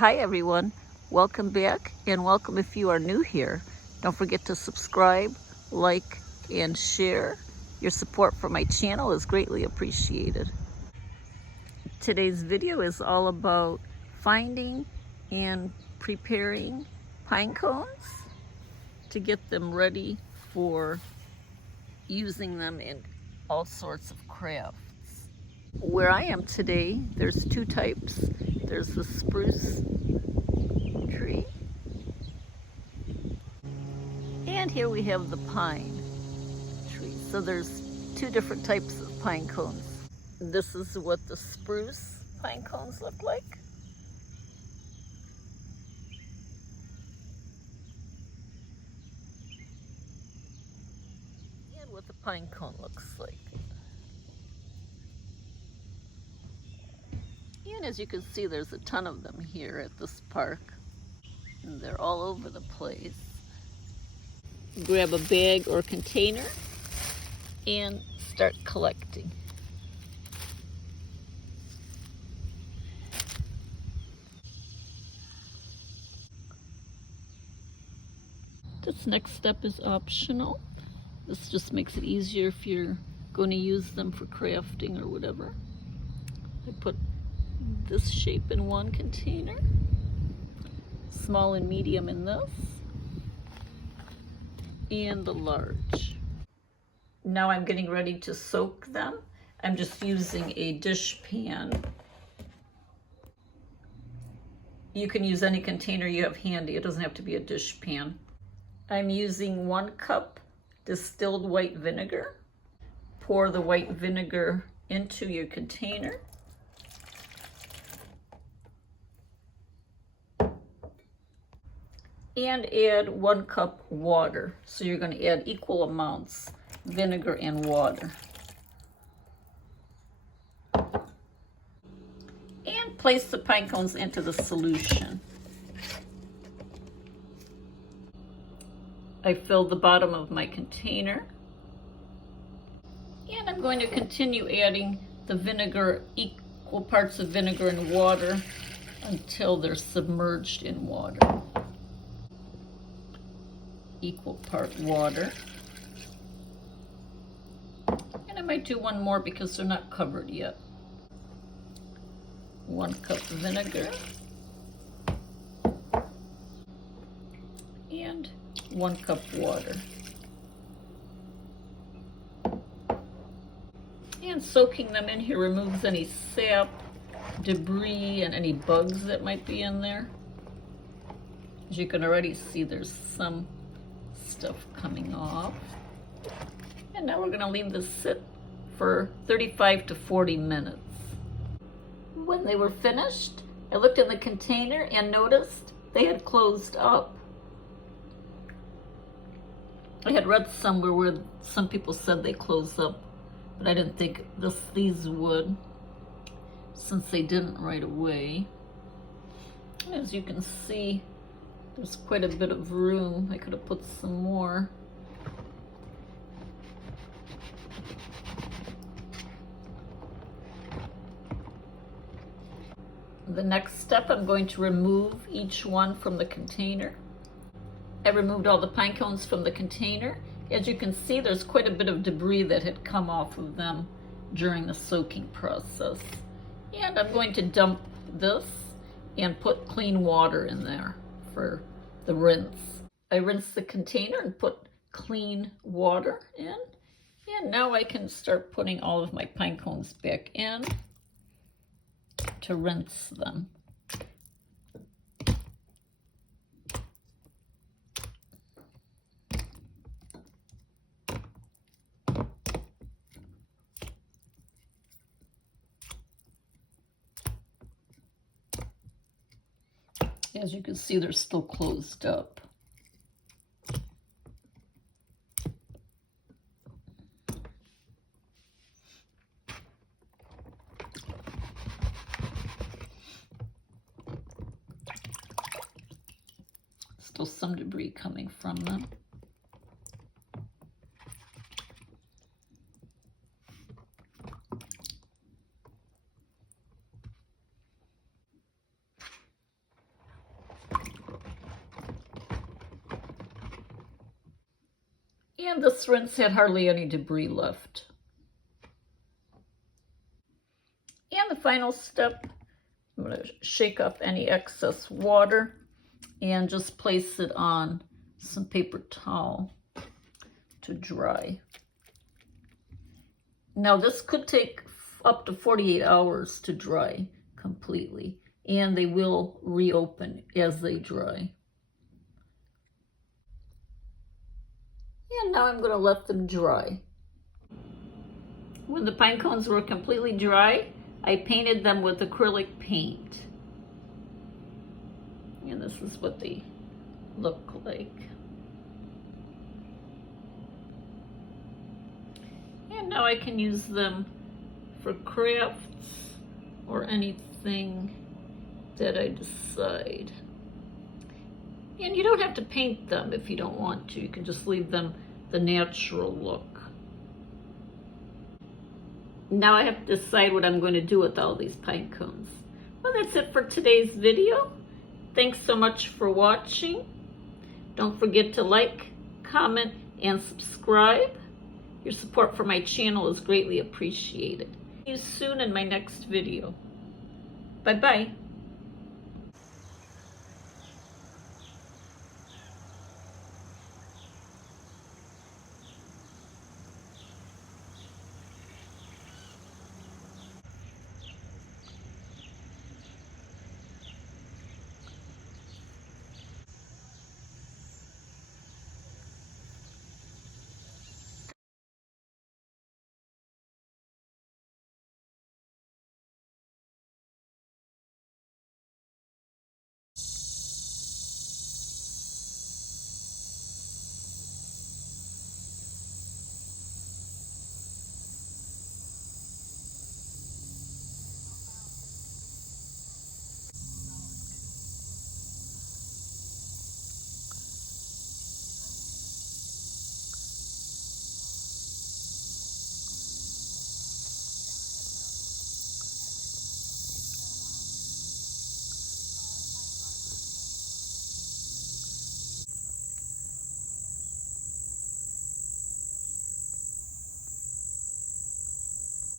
Hi everyone, welcome back, and welcome if you are new here. Don't forget to subscribe, like, and share. Your support for my channel is greatly appreciated. Today's video is all about finding and preparing pine cones to get them ready for using them in all sorts of crafts. Where I am today, there's two types. There's the spruce tree, and here we have the pine tree. So there's two different types of pine cones. This is what the spruce pine cones look like. And what the pine cone looks like. And as you can see, there's a ton of them here at this park, and they're all over the place. Grab a bag or container and start collecting. This next step is optional. This just makes it easier if you're going to use them for crafting or whatever. I put this shape in one container, small and medium in this, and the large. Now I'm getting ready to soak them. I'm just using a dish pan. You can use any container you have handy. It doesn't have to be a dish pan. I'm using 1 cup distilled white vinegar. Pour the white vinegar into your container. And add 1 cup water. So you're going to add equal amounts, vinegar and water. And place the pine cones into the solution. I filled the bottom of my container. And I'm going to continue adding the vinegar, equal parts of vinegar and water, until they're submerged in water. Equal part water. And I might do one more because they're not covered yet. 1 cup vinegar. And 1 cup water. And soaking them in here removes any sap, debris, and any bugs that might be in there. As you can already see, there's some stuff coming off. And now we're going to leave this sit for 35 to 40 minutes. When they were finished, I looked in the container and noticed they had closed up. I had read somewhere where some people said they closed up, but I didn't think these would, since they didn't right away. As you can see, there's quite a bit of room. I could have put some more. The next step, I'm going to remove each one from the container. I removed all the pine cones from the container. As you can see, there's quite a bit of debris that had come off of them during the soaking process. And I'm going to dump this and put clean water in there for the rinse. I rinsed the container and put clean water in. And now I can start putting all of my pine cones back in to rinse them. As you can see, they're still closed up. Still some debris coming from them. And this rinse had hardly any debris left. And the final step, I'm going to shake up any excess water and just place it on some paper towel to dry. Now this could take up to 48 hours to dry completely, and they will reopen as they dry. And now I'm going to let them dry. When the pine cones were completely dry, I painted them with acrylic paint. And this is what they look like. And now I can use them for crafts or anything that I decide. And you don't have to paint them if you don't want to. You can just leave them the natural look. Now I have to decide what I'm going to do with all these pine cones. Well, that's it for today's video. Thanks so much for watching. Don't forget to like, comment, and subscribe. Your support for my channel is greatly appreciated. See you soon in my next video. Bye-bye.